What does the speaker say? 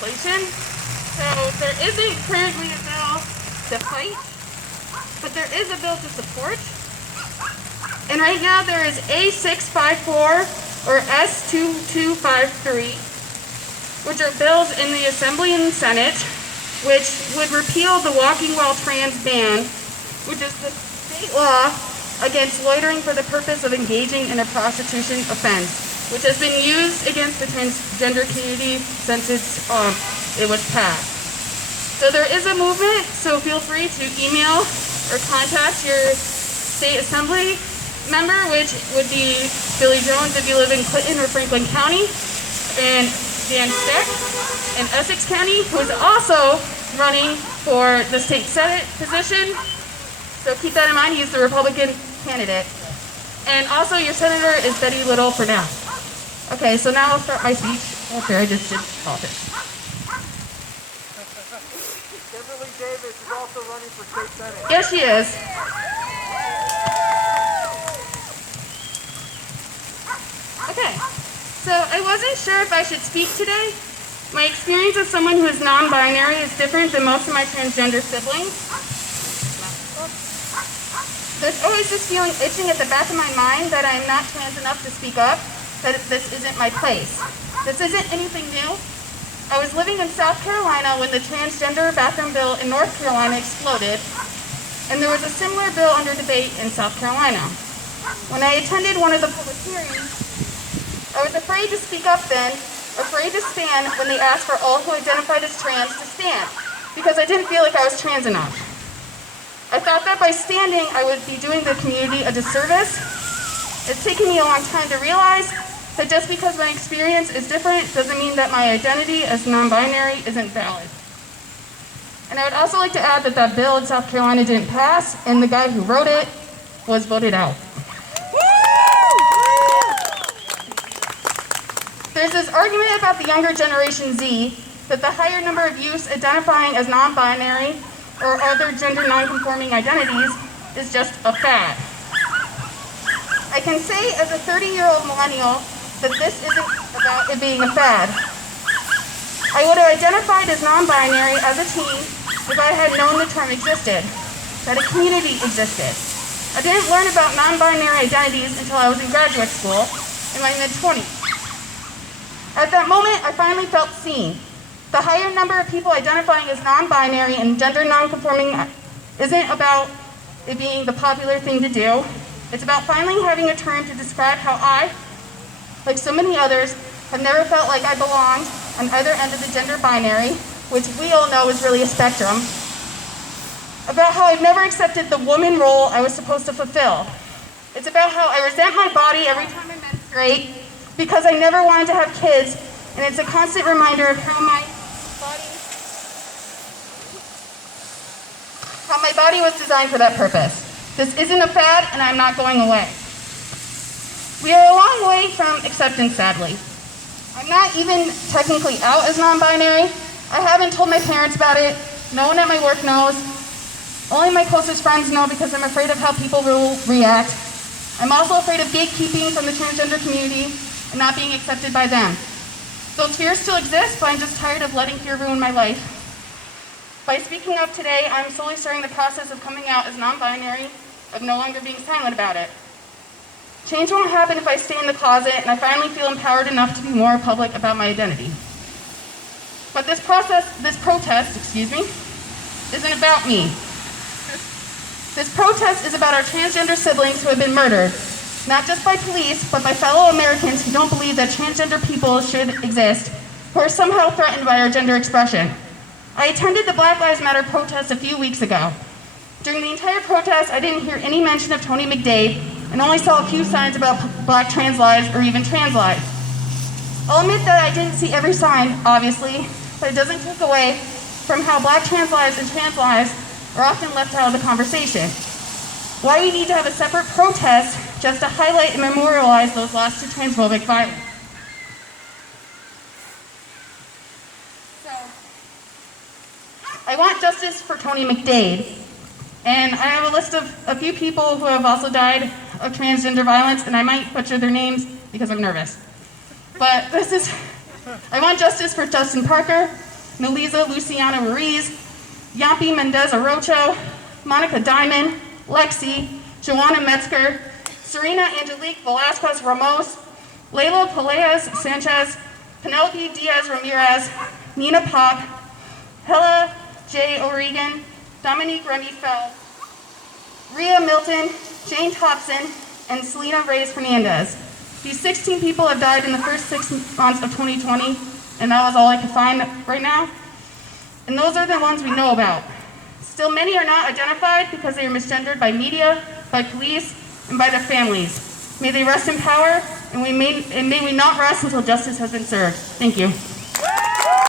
legislation. So there isn't currently a bill to fight, but there is a bill to support. And right now there is A654 or S2253, which are bills in the Assembly and Senate, which would repeal the walking while trans ban, which is the state law against loitering for the purpose of engaging in a prostitution offense, which has been used against the transgender community since it was passed. So there is a movement, so feel free to email or contact your state assembly member, which would be Billy Jones if you live in Clinton or Franklin County, and Dan Stick in Essex County, who is also running for the state Senate position. So keep that in mind, he's the Republican candidate. And also your senator is Betty Little for now. Okay, so now I'll start my speech after I just did politics. Kimberly Davis is also running for state senate. Yes, she is. Okay, so I wasn't sure if I should speak today. My experience as someone who is non-binary is different than most of my transgender siblings. There's always this feeling itching at the back of my mind that I'm not trans enough to speak up, that this isn't my place. This isn't anything new. I was living in South Carolina when the transgender bathroom bill in North Carolina exploded, and there was a similar bill under debate in South Carolina. When I attended one of the public hearings, I was afraid to speak up then, afraid to stand when they asked for all who identified as trans to stand, because I didn't feel like I was trans enough. I thought that by standing, I would be doing the community a disservice. It's taken me a long time to realize that just because my experience is different doesn't mean that my identity as non-binary isn't valid. And I would also like to add that that bill in South Carolina didn't pass, and the guy who wrote it was voted out. There's this argument about the younger Generation Z that the higher number of youths identifying as non-binary or other gender non-conforming identities is just a fad. I can say as a 30-year-old millennial that this isn't about it being a fad. I would have identified as non-binary as a teen if I had known the term existed, that a community existed. I didn't learn about non-binary identities until I was in graduate school in my mid-20s. At that moment, I finally felt seen. The higher number of people identifying as non-binary and gender non-conforming isn't about it being the popular thing to do. It's about finally having a term to describe how I, like so many others, have never felt like I belonged on either end of the gender binary, which we all know is really a spectrum. About how I've never accepted the woman role I was supposed to fulfill. It's about how I resent my body every time I menstruate because I never wanted to have kids, and it's a constant reminder of how my body was designed for that purpose. This isn't a fad, and I'm not going away. We are a long way from acceptance, sadly. I'm not even technically out as non-binary. I haven't told my parents about it. No one at my work knows. Only my closest friends know because I'm afraid of how people will react. I'm also afraid of gatekeeping from the transgender community and not being accepted by them. Those fears still exist, but I'm just tired of letting fear ruin my life. By speaking up today, I'm slowly starting the process of coming out as non-binary, of no longer being silent about it. Change won't happen if I stay in the closet, and I finally feel empowered enough to be more public about my identity. But this protest, isn't about me. This protest is about our transgender siblings who have been murdered, not just by police, but by fellow Americans who don't believe that transgender people should exist, who are somehow threatened by our gender expression. I attended the Black Lives Matter protest a few weeks ago. During the entire protest, I didn't hear any mention of Tony McDade, and only saw a few signs about black trans lives or even trans lives. I'll admit that I didn't see every sign, obviously, but it doesn't take away from how black trans lives and trans lives are often left out of the conversation. Why we need to have a separate protest just to highlight and memorialize those lost to transphobic violence. So, I want justice for Tony McDade, and I have a list of a few people who have also died of transgender violence, and I might butcher their names because I'm nervous. But I want justice for Justin Parker, Melisa Luciana Ruiz, Yampi Mendez Arocho, Monica Diamond, Lexi, Joanna Metzger, Serena Angelique Velasquez Ramos, Layla Peleas Sanchez, Penelope Diaz Ramirez, Nina Pop, Hella J. O'Regan, Dominique Remy Fell, Rhea Milton, Jane Thompson, and Selena Reyes Fernandez. These 16 people have died in the first 6 months of 2020, and that was all I could find right now. And those are the ones we know about. Still, many are not identified because they are misgendered by media, by police, and by their families. May they rest in power, and may we not rest until justice has been served. Thank you.